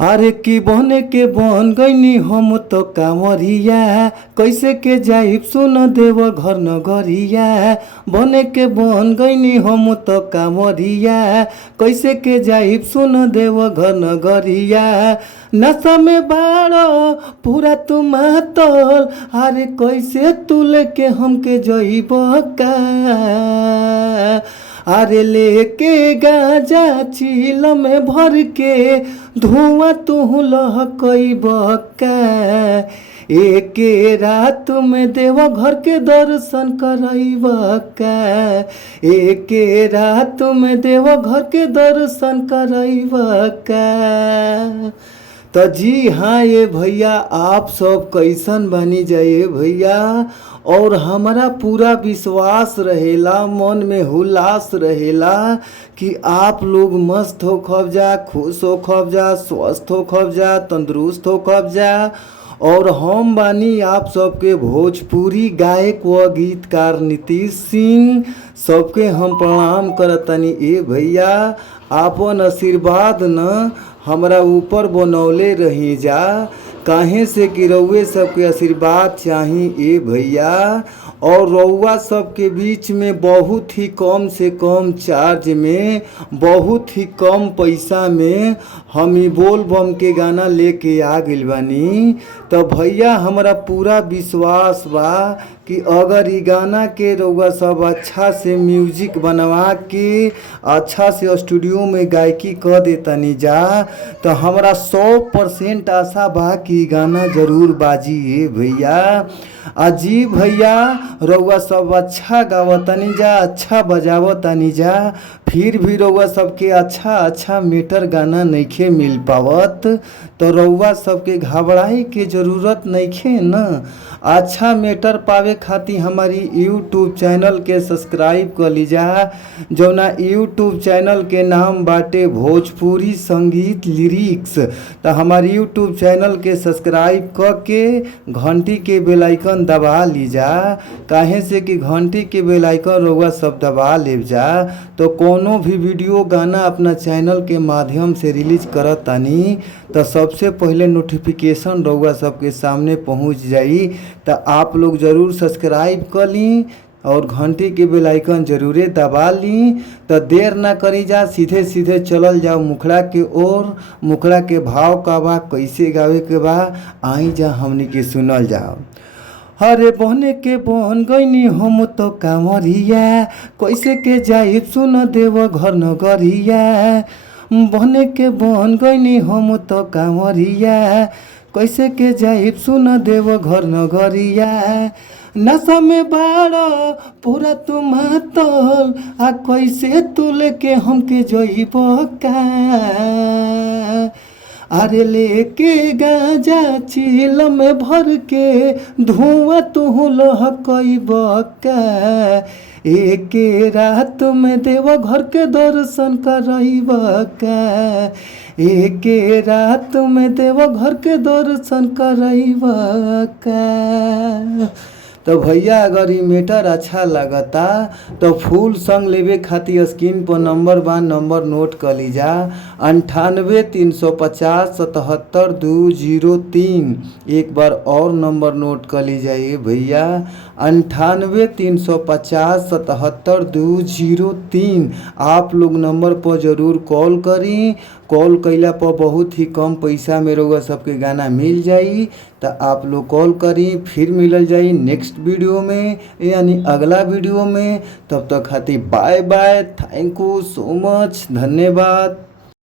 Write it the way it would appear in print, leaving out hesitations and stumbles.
अरे की बने के बन गईनी हम तो कांवरिया, कैसे के जाइब सुन देव घर नगरिया। बने के बन गईनी हम तो कांवरिया, कैसे के जाइब सुन देव घर नगरिया। नशा में बाड़ो पूरा तुम तोल, अरे कैसे तू लेके हमके जइब का। अरे लेके गाजा चील में भर के धुआं तू लहकई बका। एके रात में देव घर के दर्शन करब का। एके रात में देव घर के दर्शन करब का। तो जी हाँ ये भैया, आप सब कैसन बनी जाए भैया। और हमारा पूरा विश्वास रहेला, मन में हुलास रहेला कि आप लोग मस्त हो खब जा, खुश हो खब जा, स्वस्थ हो खब जा, तंदुरुस्त हो खब जा। और हम बानी आप सबके भोजपुरी गायक व गीतकार नीतीश सिंह। सबके हम प्रणाम करतनी। ए भैया, आपन आशीर्वाद न हमरा ऊपर बनौले रही जा, काहे से कि रउए सबके आशीर्वाद चाही ए भैया। और रउआ सबके बीच में बहुत ही कम से कम चार्ज में, बहुत ही कम पैसा में हम ई बोल बम के गाना लेके आ गइल बानी। तो भैया हमरा पूरा विश्वास बा कि अगर ई गाना के रउआ सब अच्छा से म्यूजिक बनवा के अच्छा से स्टूडियो में गायकी कर देतनी जा, तो हमरा 100% आशा बा कि गाना जरूर बाजी है भैया। अजी भैया, रउआ सब अच्छा गावतनी जा, अच्छा बजावतनी जा, फिर भी रउआ सबके अच्छा मीटर गाना नइखे मिल पावत। तो रउआ सबके घबराए के ज़रूरत नइखे न। अच्छा मीटर पावे खातिर हमारी यूट्यूब चैनल के सब्सक्राइब कर लीजा, जौना यूट्यूब चैनल के नाम बाटे भोजपुरी संगीत लिरिक्स। तो हमारी यूट्यूब चैनल के सब्सक्राइब करके घंटी के बेल आइकन दबा लीजा, काहे से कि घंटी के बेल आइकन रउआ सब दबा ले जा, तो कोनो भी वीडियो गाना अपना चैनल के माध्यम से रिलीज करत तानी तो सबसे पहले नोटिफिकेशन रउआ सबके सामने पहुंच जाई। तो आप लोग ज़रूर सब्सक्राइब कर ली और घंटी के बेल आइकन जरूरे दबा ली। तो देर ना करी जा, सीधे सीधे चलल जाओ मुखड़ा के ओर। मुखड़ा के भाव का बा, कैसे गावे के बा, आई जा हमनी के सुनल जाओ। अरे बने के बन गईनी हम तो कांवरिया, कैसे के जाइब सुन देव घर नगरिया। बने के बन गईनी हम तो कांवरिया, कैसे के जाइब सुन देव घर नगरिया। नशा में बाड़ो पूरा तुम तोल, आ कैसे तू लेके हमके जइब का। अरे लेके गाजा चील में भर के धुआं तू लहकब का। एके रात में देव घर के दर्शन करब का। एके रात में देव घर के दर्शन करब का। तो भैया, अगर ई मीटर अच्छा लगता तो फुल सॉन्ग लेवे खातिर स्क्रीन पर नंबर बा, नंबर नोट कर लीजा। 98 350 77 203। एक बार और नंबर नोट कर लीजिए भैया, 98 350 77 203। आप लोग नंबर पर ज़रूर कॉल करी। कॉल कैला पर बहुत ही कम पैसा में रउआ सबके गाना मिल जाई। तो आप लोग कॉल करी, फिर मिलल जाई नेक्स्ट वीडियो में, यानी अगला वीडियो में। तब तक खातिर bye bye, thank you so much, धन्यवाद।